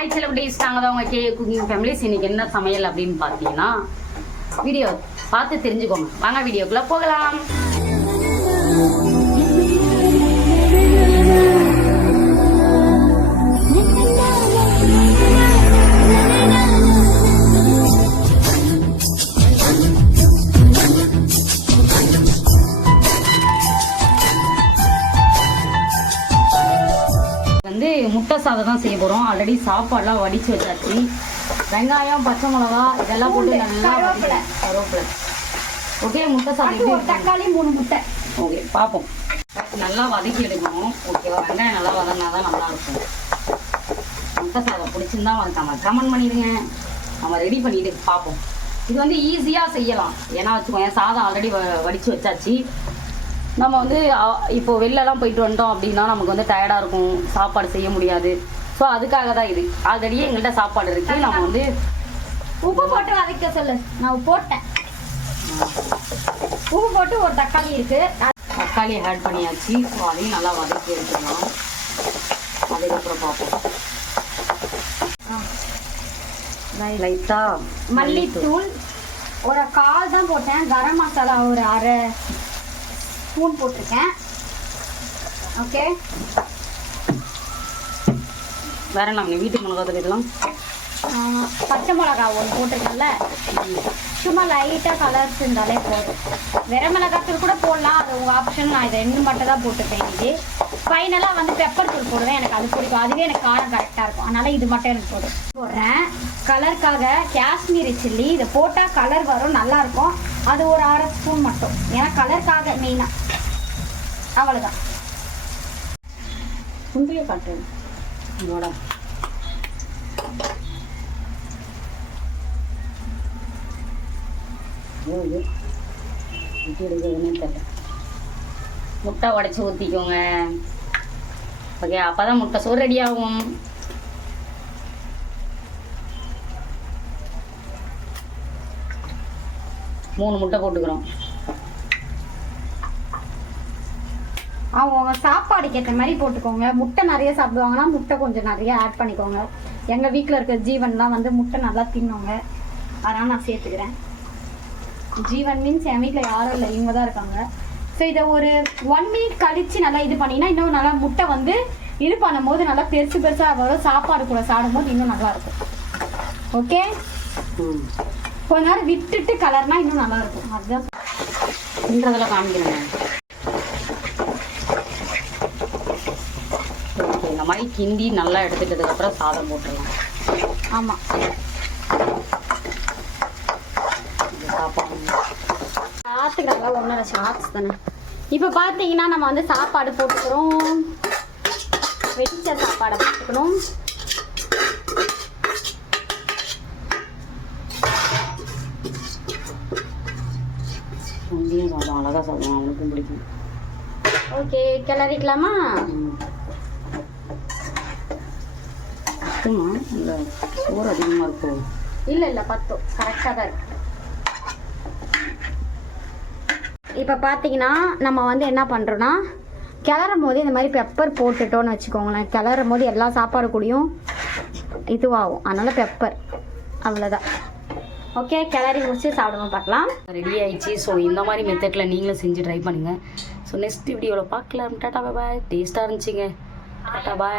Hi celebrities, நாங்கள் தான் உங்கள் குக்கிங் ஃபேமிலிஸ். இன்னைக்கு என்ன சமையல் அப்படின்னு பார்த்தீங்கன்னா வீடியோ பார்த்து தெரிஞ்சுக்கோங்க. வாங்க வீடியோக்குள்ளே போகலாம். முட்டை சாதம் தான் செய்ய போகிறோம். ஆல்ரெடி சாப்பாடுலாம் வடித்து வச்சாச்சு. வெங்காயம், பச்சை மிளகா இதெல்லாம் போட்டு நல்லா கருவேப்பிலை. ஓகே, முட்டை சாதம் தக்காளி 3 முட்டை. ஓகே, பார்ப்போம். நல்லா வதக்கி எடுக்கணும். ஓகேவா? வெங்காயம் நல்லா வதங்கினா தான் நல்லாயிருக்கும். முட்டை சாதம் பிடிச்சிருந்தா வதக்காம கமெண்ட் பண்ணிடுங்க. நம்ம ரெடி பண்ணிட்டு பார்ப்போம். இது வந்து ஈஸியாக செய்யலாம். ஏன்னா வச்சுக்கோங்க, சாதம் ஆல்ரெடி வடித்து வச்சாச்சு. நம்ம வந்து இப்போ வெளிலலாம் போயிட்டு வந்துட்டோம் அப்படின்னா நமக்கு வந்து டயர்டாக இருக்கும், சாப்பாடு செய்ய முடியாது. ஸோ அதுக்காக தான் இது. ஆல்ரெடியே எங்கள்கிட்ட சாப்பாடு இருக்குது. நம்ம வந்து உப்பு போட்டு வதக்க சொல்லு. நான் போட்டேன். உப்பு போட்டு ஒரு தக்காளி இருக்குது, தக்காளியை ஆட் பண்ணியாச்சு. ஸோ அதையும் நல்லா வதக்கி எடுத்துக்கலாம். அதுக்கப்புறம் பார்ப்போம். லைட்டாக மல்லித்தூள் ஒரு 1/4 தான் போட்டேன். கரம் மசாலா ஒரு 1/2 ஸ்பூன் போட்டிருக்கேன். ஓகே, வேற என்ன வீட்டு மிளகா தூள், பச்சை மிளகா 1 போட்டிருக்கேன்ல. சும்மா லைட்டாக கலர்ஸ் இருந்தாலே போதும். வெற மிளகாத்தூள் கூட போடலாம், அது உங்கள் ஆப்ஷன். நான் இதை 2 மட்டும் தான் போட்டுப்பேன். இது ஃபைனலாக வந்து பெப்பர் தூள் போடுவேன். எனக்கு அது பிடிக்கும். அதுவே எனக்கு காரம் கரெக்டாக இருக்கும். அதனால் இது மட்டும் எனக்கு போடுறேன். கலருக்காக காஷ்மீரி சில்லி இதை போட்டால் கலர் வரும், நல்லாயிருக்கும். அது ஒரு 1/2 ஸ்பூன் மட்டும், ஏன்னா கலருக்காக மெயினாக. அவ்வளோதான். உண்மையே காட்டுறேன். இதோட முட்டை உடைச்சி ஊற்றிக்கோங்க. ஓகே, அப்போ தான் முட்டை சோறு ரெடி ஆகும். மூணு முட்டை போட்டுக்கிறோம். அவங்க சாப்பாடுக்கு ஏற்ற மாதிரி போட்டுக்கோங்க. முட்டை நிறைய சாப்பிடுவாங்கன்னா முட்டை கொஞ்சம் நிறைய ஆட் பண்ணிக்கோங்க. எங்கள் வீட்டில் இருக்க ஜீவன்லாம் வந்து முட்டை நல்லா தின்னுவாங்க, அதனால் நான் சேர்த்துக்கிறேன். ஜீவன் மீன்ஸ் என் வீட்டில் யாரும் இல்லை, இவங்க தான் இருக்காங்க. ஸோ இதை ஒரு 1 மினிட் கழித்து நல்லா இது பண்ணிங்கன்னா இன்னும் நல்லா முட்டை வந்து இது பண்ணும்போது நல்லா பெருசு பெருசாக வரும். சாப்பாடு கூட சாப்பிடும்போது இன்னும் நல்லாயிருக்கும். ஓகே, கொஞ்ச நேரம் விட்டுட்டு கலர்னா இன்னும் நல்லாயிருக்கும். அதுதான் இன்றதெல்லாம் காமிக்கிறேன். இந்த மாதிரி கிண்டி நல்லா எடுத்துட்டதுக்கப்புறம் சாதம் போட்டுடலாம். ஆமாம், சாத்துக்கிறாங்க 1.5 ஷார்ட்ஸ் தானே. இப்போ பார்த்தீங்கன்னா நம்ம வந்து சாப்பாடு போட்டுக்கிறோம். வெடிச்ச சாப்பாடை போட்டுக்கணும். சாதம் அழகாக சாப்பிடுவோம், அவனுக்கும் பிடிக்கும். ஓகே, கிளறிக்கலாமா? இல்லை, சோறு அதிகமாக இருக்கும். இல்லை பத்தும், கரெக்டாக தான் இருக்கு. இப்போ பார்த்தீங்கன்னா நம்ம வந்து என்ன பண்ணுறோன்னா, கிளறும் போது இந்த மாதிரி பெப்பர் போட்டுட்டோன்னு வச்சுக்கோங்களேன். கிளறும் போது எல்லா சாப்பாடு கூடயும் இதுவாகும், அதனால் பெப்பர். அவ்வளோதான். ஓகே, கிளறி முடிச்சு சாப்பிடுவோம், பார்க்கலாம். ரெடி ஆயிடுச்சு. ஸோ இந்த மாதிரி மெத்தடில் நீங்களும் செஞ்சு ட்ரை பண்ணுங்கள். ஸோ நெக்ஸ்ட் வீடியோவில் பார்க்கலாம். டாட்டா பாய். டேஸ்ட்டாக இருந்துச்சுங்க. டாட்டா பாய்.